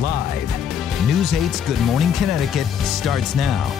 Live, News 8's Good Morning Connecticut starts now.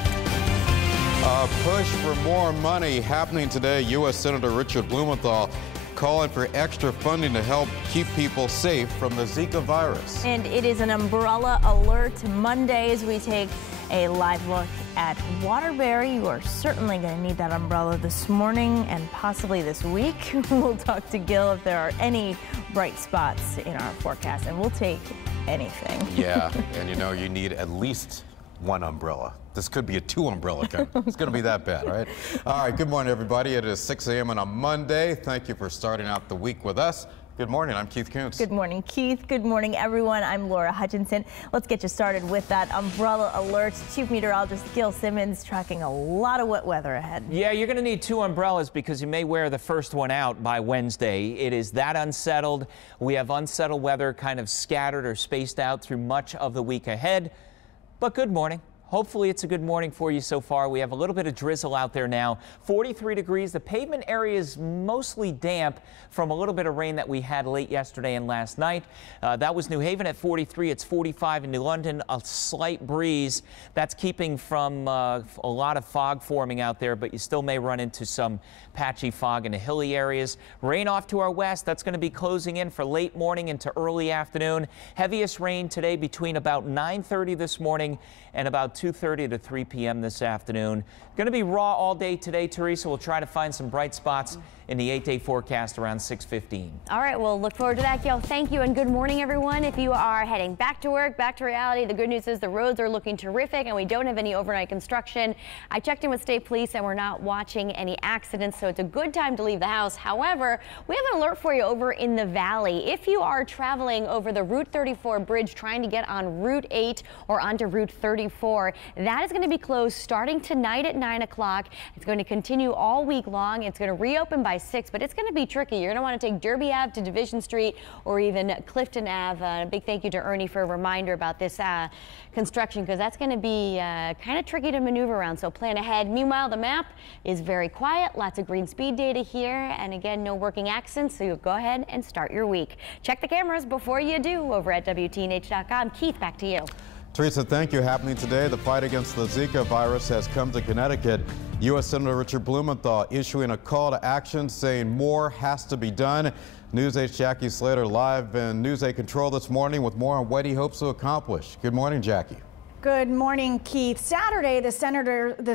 A push for more money happening today. U.S. Senator Richard Blumenthal calling for extra funding to help keep people safe from the Zika virus. And it is an umbrella alert Monday as we take a live look at Waterbury. You are certainly going to need that umbrella this morning and possibly this week. We'll talk to Gil if there are any bright spots in our forecast, and we'll take anything. Yeah, and you know, you need at least one umbrella. This could be a two umbrella kind. It's going to be that bad, right? All right, good morning, everybody. It is 6 a.m. on a Monday. Thank you for starting out the week with us. Good morning, I'm Keith Kuntz. Good morning, Keith. Good morning, everyone. I'm Laura Hutchinson. Let's get you started with that umbrella alert. Chief Meteorologist Gil Simmons tracking a lot of wet weather ahead. Yeah, you're going to need two umbrellas because you may wear the first one out by Wednesday. It is that unsettled. We have unsettled weather kind of scattered or spaced out through much of the week ahead. But good morning. Hopefully it's a good morning for you so far. We have a little bit of drizzle out there now. 43 degrees. The pavement area is mostly damp from a little bit of rain that we had late yesterday and last night. That was New Haven at 43. It's 45 in New London. A slight breeze. That's keeping from a lot of fog forming out there, but you still may run into some patchy fog in the hilly areas. Rain off to our west. That's going to be closing in for late morning into early afternoon. Heaviest rain today between about 9:30 this morning and about 2:30 to 3 p.m. this afternoon. Going to be raw all day today, Teresa. We'll try to find some bright spots in the 8-day forecast around 6:15. All right, we'll look forward to that, Gil. Thank you, and good morning, everyone. If you are heading back to work, back to reality, the good news is the roads are looking terrific, and we don't have any overnight construction. I checked in with state police, and we're not watching any accidents, so it's a good time to leave the house. However, we have an alert for you over in the valley. If you are traveling over the Route 34 bridge trying to get on Route 8 or onto Route 34, that is going to be closed starting tonight at 9 o'clock. It's going to continue all week long. It's going to reopen by 6, but it's going to be tricky. You're going to want to take Derby Ave to Division Street or even Clifton Ave. A big thank you to Ernie for a reminder about this construction, because that's going to be kind of tricky to maneuver around, so plan ahead. Meanwhile, the map is very quiet. Lots of green speed data here, and again, no working accidents, so you go ahead and start your week. Check the cameras before you do over at WTNH.com. Keith, back to you. Teresa, thank you. Happening today, the fight against the Zika virus has come to Connecticut. U.S. Senator Richard Blumenthal issuing a call to action saying more has to be done. News 8's Jackie Slater live in News 8 Control this morning with more on what he hopes to accomplish. Good morning, Jackie. Good morning, Keith. Saturday, the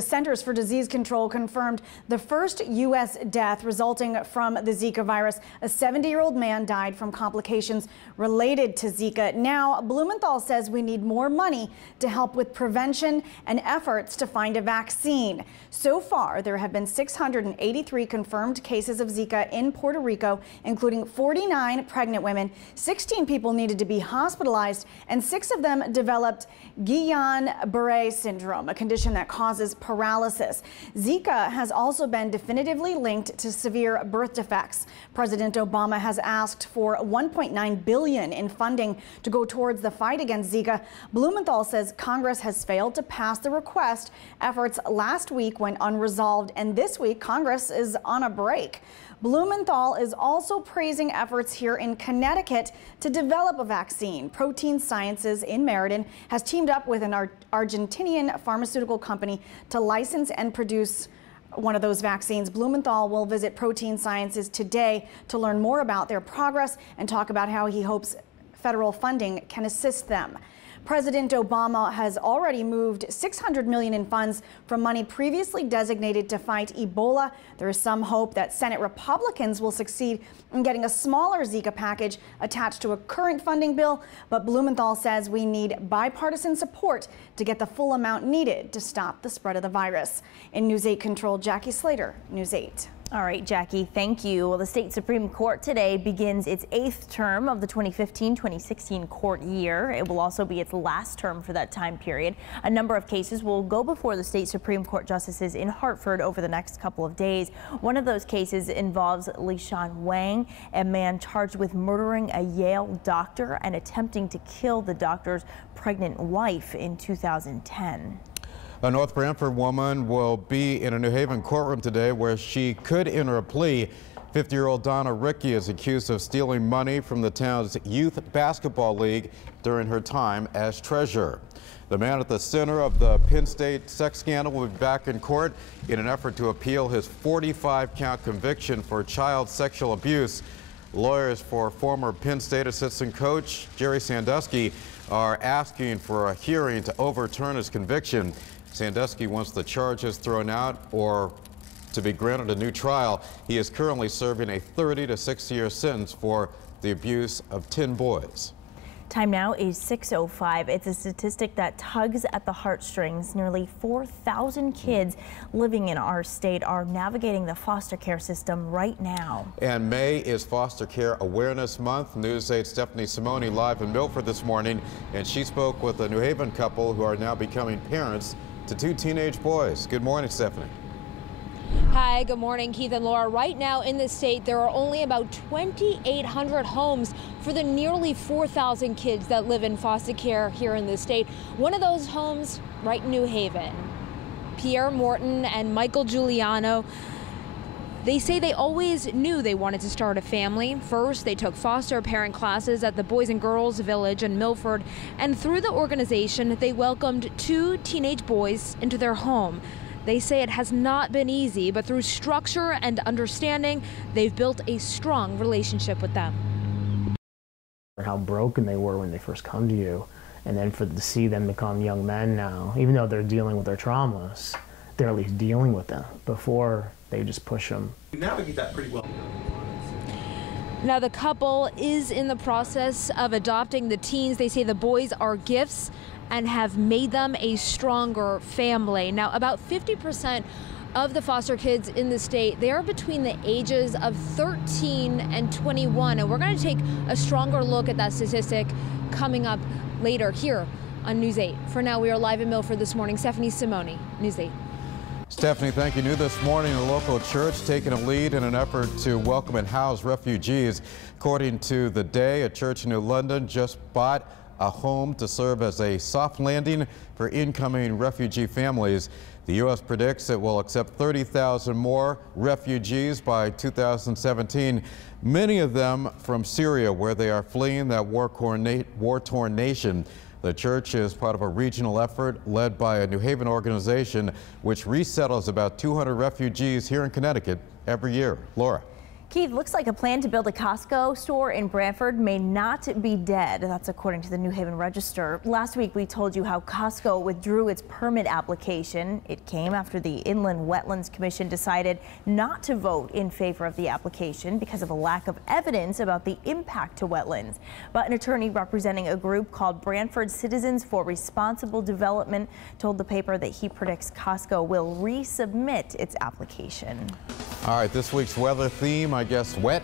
Centers for Disease Control confirmed the first U.S. death resulting from the Zika virus. A 70-year-old man died from complications related to Zika. Now, Blumenthal says we need more money to help with prevention and efforts to find a vaccine. So far, there have been 683 confirmed cases of Zika in Puerto Rico, including 49 pregnant women. 16 people needed to be hospitalized, and 6 of them developed Guillain-Barré syndrome, a condition that causes paralysis. Zika has also been definitively linked to severe birth defects. President Obama has asked for $1.9 billion in funding to go towards the fight against Zika. Blumenthal says Congress has failed to pass the request. Efforts last week went unresolved, and this week Congress is on a break. Blumenthal is also praising efforts here in Connecticut to develop a vaccine. Protein Sciences in Meriden has teamed up with an Argentinian pharmaceutical company to license and produce one of those vaccines. Blumenthal will visit Protein Sciences today to learn more about their progress and talk about how he hopes federal funding can assist them. President Obama has already moved $600 million in funds from money previously designated to fight Ebola. There is some hope that Senate Republicans will succeed in getting a smaller Zika package attached to a current funding bill, but Blumenthal says we need bipartisan support to get the full amount needed to stop the spread of the virus. In News 8 Control, Jackie Slater, News 8. All right, Jackie, thank you. Well, the state Supreme Court today begins its 8th term of the 2015-2016 court year. It will also be its last term for that time period. A number of cases will go before the state Supreme Court justices in Hartford over the next couple of days. One of those cases involves LeSean Wang, a man charged with murdering a Yale doctor and attempting to kill the doctor's pregnant wife in 2010. A North Branford woman will be in a New Haven courtroom today where she could enter a plea 50-year-old Donna Rickey is accused of stealing money from the town's youth basketball league during her time as treasurer. The man at the center of the Penn State sex scandal will be back in court in an effort to appeal his 45-count conviction for child sexual abuse. Lawyers for former Penn State assistant coach Jerry Sandusky are asking for a hearing to overturn his conviction. Sandusky wants the charges thrown out or to be granted a new trial. He is currently serving a 30 to 60-year sentence for the abuse of 10 boys. Time now is 6:05. It's a statistic that tugs at the heartstrings. Nearly 4,000 kids living in our state are navigating the foster care system right now. And May is Foster Care Awareness Month. News 8's Stephanie Simone live in Milford this morning, and she spoke with a New Haven couple who are now becoming parents to 2 teenage boys. Good morning, Stephanie. Hi, good morning, Keith and Laura. Right now in the state, there are only about 2,800 homes for the nearly 4,000 kids that live in foster care here in the state. One of those homes right in New Haven. Pierre Morton and Michael Giuliano, they say they always knew they wanted to start a family. First, they took foster parent classes at the Boys and Girls Village in Milford, and through the organization, they welcomed 2 teenage boys into their home. They say it has not been easy, but through structure and understanding, they've built a strong relationship with them. How broken they were when they first come to you, and then to see them become young men now, even though they're dealing with their traumas, they're at least dealing with them. Before, they just push them. You navigate that pretty well. Now, the couple is in the process of adopting the teens. They say the boys are gifts and have made them a stronger family. Now, about 50% of the foster kids in the state, they are between the ages of 13 and 21. And we're going to take a stronger look at that statistic coming up later here on News 8. For now, we are live in Milford this morning. Stephanie Simone, News 8. Stephanie, thank you. New this morning, a local church taking a lead in an effort to welcome and house refugees. According to The Day, a church in New London just bought a home to serve as a soft landing for incoming refugee families. The U.S. predicts it will accept 30,000 more refugees by 2017, many of them from Syria, where they are fleeing that war-torn nation. The church is part of a regional effort led by a New Haven organization which resettles about 200 refugees here in Connecticut every year. Laura. Keith, looks like a plan to build a Costco store in Branford may not be dead. That's according to the New Haven Register. Last week, we told you how Costco withdrew its permit application. It came after the Inland Wetlands Commission decided not to vote in favor of the application because of a lack of evidence about the impact to wetlands. But an attorney representing a group called Branford Citizens for Responsible Development told the paper that he predicts Costco will resubmit its application. All right, this week's weather theme, I guess, wet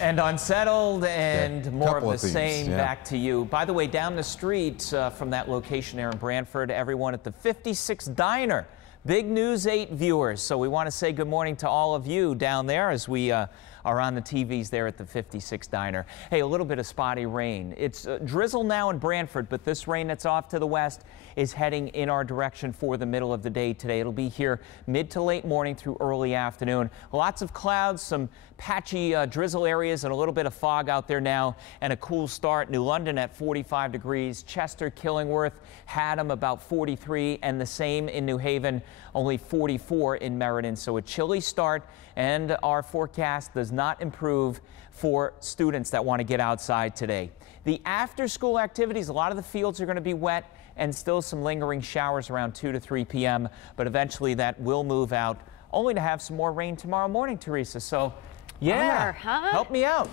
and unsettled, and yeah, more of the themes, same. yeah. Back to you. By the way, down the street from that location there in Branford, everyone at the 56 Diner. Big News 8 viewers. So we want to say good morning to all of you down there as we are on the TVs there at the 56 Diner. Hey, a little bit of spotty rain. It's drizzle now in Branford, but this rain that's off to the west is heading in our direction for the middle of the day today. It'll be here mid to late morning through early afternoon. Lots of clouds, some patchy drizzle areas, and a little bit of fog out there now, and a cool start. New London at 45 degrees, Chester, Killingworth, Haddam about 43, and the same in New Haven, only 44 in Meriden. So a chilly start, and our forecast does not improve for students that want to get outside today. The after-school activities, a lot of the fields are going to be wet, and still some lingering showers around 2 to 3 p.m., but eventually that will move out, only to have some more rain tomorrow morning, Teresa. So, yeah, help me out.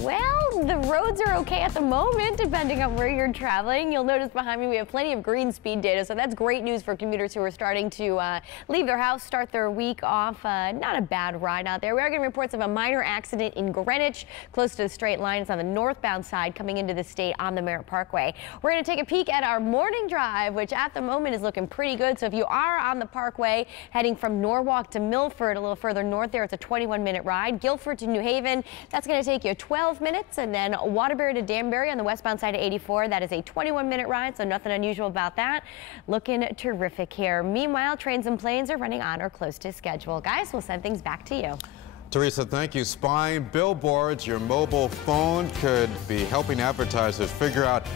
Well, the roads are okay at the moment, depending on where you're traveling. You'll notice behind me we have plenty of green speed data, so that's great news for commuters who are starting to leave their house, start their week off. Not a bad ride out there. We are getting reports of a minor accident in Greenwich, close to the straight line. It's on the northbound side coming into the state on the Merritt Parkway. We're going to take a peek at our morning drive, which at the moment is looking pretty good. So if you are on the Parkway heading from Norwalk to Milford, a little further north there, it's a 21-minute ride. Guilford to New Haven, that's going to take you 12 minutes, and then Waterbury to Danbury on the westbound side of 84, that is a 21-minute ride, so nothing unusual about that. Looking terrific here. Meanwhile, trains and planes are running on or close to schedule. Guys, we'll send things back to you. Teresa, thank you. Spying billboards, your mobile phone could be helping advertisers figure out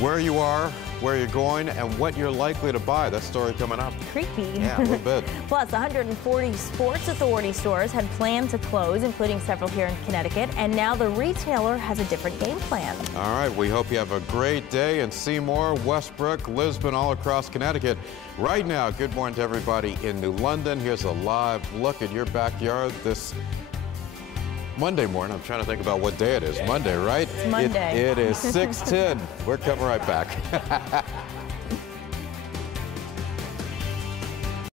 where you are, where you're going, and what you're likely to buy. That story coming up. Creepy. Yeah, a little bit. Plus, 140 Sports Authority stores had planned to close, including several here in Connecticut, and now the retailer has a different game plan. All right, we hope you have a great day in Seymour, Westbrook, Lisbon, all across Connecticut. Right now, good morning to everybody in New London. Here's a live look at your backyard this Monday morning. I'm trying to think about what day it is. Monday, right? It's Monday. It is 6:10. We're coming right back.